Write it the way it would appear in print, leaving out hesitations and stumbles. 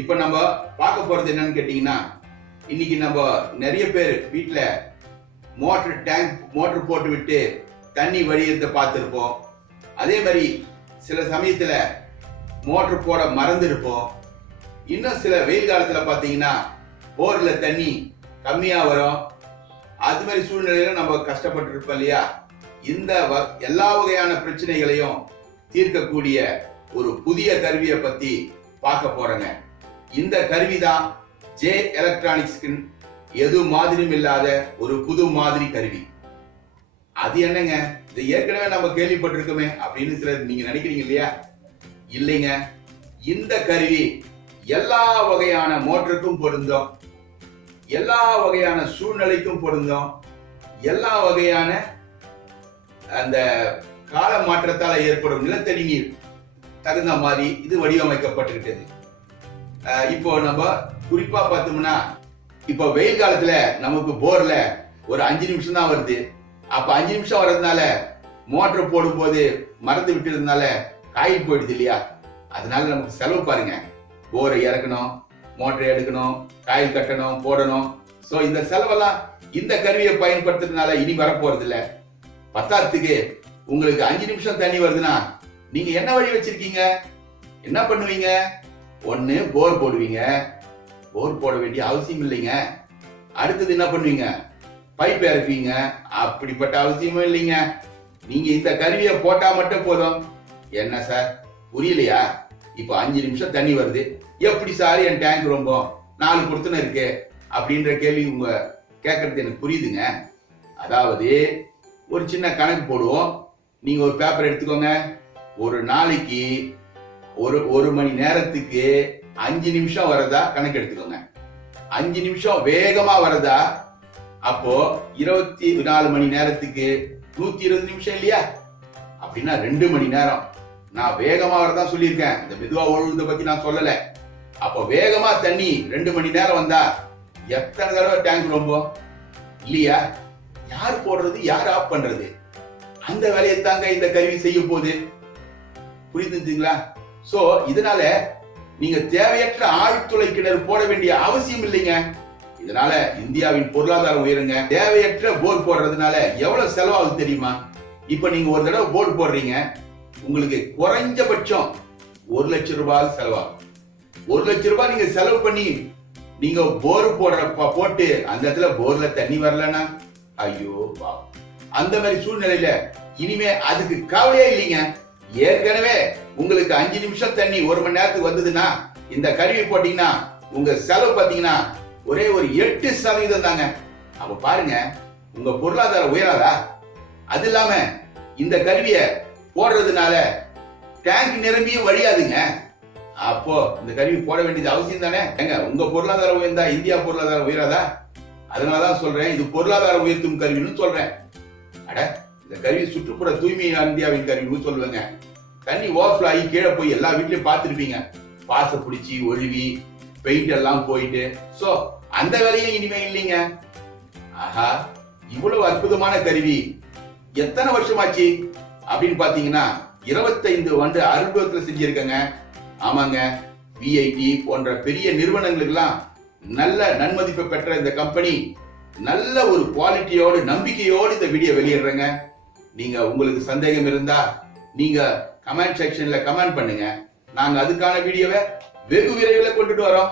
இப்ப நம்ம பார்க்க போறது என்னன்னு கேட்டீங்கன்னா, இன்னைக்கு நம்ம நிறைய பேர் வீட்டுல மோட்டர் போட்டு விட்டு தண்ணி வடியறத பார்த்திருப்போம். அதே மாதிரி சில சமயத்துல மோட்டர் போட மறந்து இருப்போம். இன்னும் சில வெயில் காலத்துல பாத்தீங்கன்னா போர்ல தண்ணி கம்மியா வரும். அது மாதிரி சூழ்நிலையில நம்ம கஷ்டப்பட்டு இருப்போம் இல்லையா? இந்த எல்லா வகையான பிரச்சனைகளையும் தீர்க்கக்கூடிய ஒரு புதிய கருவியை பத்தி பார்க்க போறேங்க. இந்த கருவிதான் ஜே எலக்ட்ரானிக்ஸ்க்கு எது மாதிரியும் இல்லாத ஒரு புது மாதிரி கருவி. அது என்னங்க, இது ஏற்கனவே நம்ம கேள்விப்பட்டிருக்கோமே அப்படின்னு சிலர் நீங்க நினைக்கிறீங்க இல்லையா? இல்லைங்க, இந்த கருவி எல்லா வகையான மோட்டருக்கும் பொருந்தும், எல்லா வகையான சூழ்நிலைக்கும் பொருந்தும், எல்லா வகையான அந்த கால மாற்றத்தால் ஏற்படும் நிலத்தடி நீர் தகுந்த மாதிரி இது வடிவமைக்கப்பட்டிருக்கிறது. இப்போ நம்ம குறிப்பா பார்த்தோம்னா, இப்போ வெயில் காலத்துல நமக்கு போர்ல ஒரு 5 நிமிஷம் தான் வருது. அப்ப 5 நிமிஷம் வர்றதுனால மோட்டர் போடும் போது மறந்து விட்டுறதுனால காயில் போயிடுது இல்லையா? அதனால நமக்கு செலவு பாருங்க. போரை இறக்கணும், மோட்டரை எடுக்கணும், காயில் கட்டணும், போடணும். சோ இந்த செலவெல்லாம் இந்த கருவியை பயன்படுத்துறதுனால இனி வரப்போறது இல்ல. பத்தாத்துக்கு உங்களுக்கு 5 நிமிஷம் தண்ணி வருதுன்னா நீங்க என்ன வழி வச்சிருக்கீங்க? என்ன பண்ணுவீங்க? ஒண்ணு போர் போடுவீங்க. போர் போட வேண்டிய அவசியம் இல்லைங்க. அடுத்தது என்ன பண்ணுவீங்க? பைப் இறக்குவீங்க. அப்படிப்பட்ட அவசியமும் இல்லைங்க. நீங்க இந்த கருவியை போட்டா மட்டும் போதும். என்ன சார் புரியலையா? இப்போ 5 நிமிஷம் தண்ணி வருது, எப்படி சார் என் டேங்க் ரொம்ப 4 பொருத்தனை இருக்கு அப்படின்ற கேள்வி உங்க கேட்கறது எனக்கு புரியுதுங்க. அதாவது ஒரு சின்ன கணக்கு போடுவோம். நீங்க ஒரு பேப்பர் எடுத்துக்கோங்க. ஒரு நாளைக்கு ஒரு மணி நேரத்துக்கு 5 நிமிஷம் வரதா கணக்கு எடுத்துக்கோங்க. 5 நிமிஷம் வேகமா வரதா? அப்போ 24 மணி நேரத்துக்கு 120 நிமிஷம் இல்லையா? அப்படின்னா 2 மணி நேரம். நான் வேகமா வரதா சொல்லியிருக்கேன், இந்த மெதுவா ஓடுறத பத்தி நான் சொல்லல. அப்போ வேகமா தண்ணி 2 மணி நேரம் வந்தா எத்தனை தடவை டேங்க் ரொம்ப இல்லையா? யார் போடுறது, யார் ஆஃப் பண்றது? அந்த வேலையை தாங்க இந்த கருவி செய்ய போகுது. புரியுதுங்களா? சோ இதனால நீங்க தேவையற்ற ஆழ்துளை கிணறு போட வேண்டிய அவசியம் இல்லைங்க. இதனால இந்தியாவின் பொருளாதாரம் உயருங்க. தேவையற்ற போர் போடுறதுனால எவ்வளவு செலவாகுது தெரியுமா? இப்ப நீங்க ஒரு தடவை போர் போடுறீங்க, உங்களுக்கு குறைஞ்சபட்சம் 1 லட்சம் ரூபாய் செலவாகும். 1 லட்சம் ரூபாய் நீங்க செலவு பண்ணி நீங்க போர் போட்டு அந்த இடத்துல போர்ல தண்ணி வரலன்னா ஐயோ வா. அந்த மாதிரி சூழ்நிலையில இனிமே அதுக்கு கவலையே இல்லைங்க. ஏற்கனவே உங்களுக்கு 5 நிமிஷம் தண்ணி 1 மணி நேரத்துக்கு வந்ததுன்னா இந்த கருவி போட்டீங்கன்னா உங்க செலவு பாத்தீங்கன்னா ஒரே ஒரு 8% தாங்க. அப்ப பாருங்க, உங்க பொருளாதாரம் உயராதா? அது இல்லாம இந்த கருவியை போடுறதுனால டேங்க் நிரம்பியும் வழியாதுங்க. அப்போ இந்த கருவி போட வேண்டியது அவசியம் தானே? எங்க உங்க பொருளாதாரம் உயர்ந்தா இந்தியா பொருளாதாரம் உயராதா? அதனாலதான் சொல்றேன், இது பொருளாதாரம் உயர்த்தும் கருவின்னு சொல்றேன். அட, இந்த கருவி சுற்றுப்புற தூய்மை இந்தியாவின் கருவின்னு சொல்லுவேங்க. தண்ணி ஓவர்ஃப்ளோ ஆகி கீழே போய் எல்லா வீட்லயும் பார்த்துருப்பீங்க. பாச பிடிச்சி ஒழுவி பெயிண்ட் எல்லாம் போயிட்டு. சோ அந்த வேலையும் இனிமே இல்லைங்க. ஆஹா, இவ்வளவு அற்புதமான கருவி எத்தனை வருஷமாச்சு அப்படின்னு பாத்தீங்கன்னா 25 ஆண்டு அனுபவத்துல செஞ்சிருக்கங்க. ஆமாங்க, விஐடி போன்ற பெரிய நிறுவனங்களுக்கு எல்லாம் நல்ல நன்மதிப்பு பெற்ற இந்த கம்பெனி நல்ல ஒரு குவாலிட்டியோடு நம்பிக்கையோடு இந்த வீடியோ வெளியிடுறேங்க. நீங்க உங்களுக்கு சந்தேகம் இருந்தா நீங்க கமெண்ட் செக்ஷன்ல கமெண்ட் பண்ணுங்க. நாங்க அதுக்கான வீடியோவை வெகு விரைவில் கொண்டுட்டு வரோம்.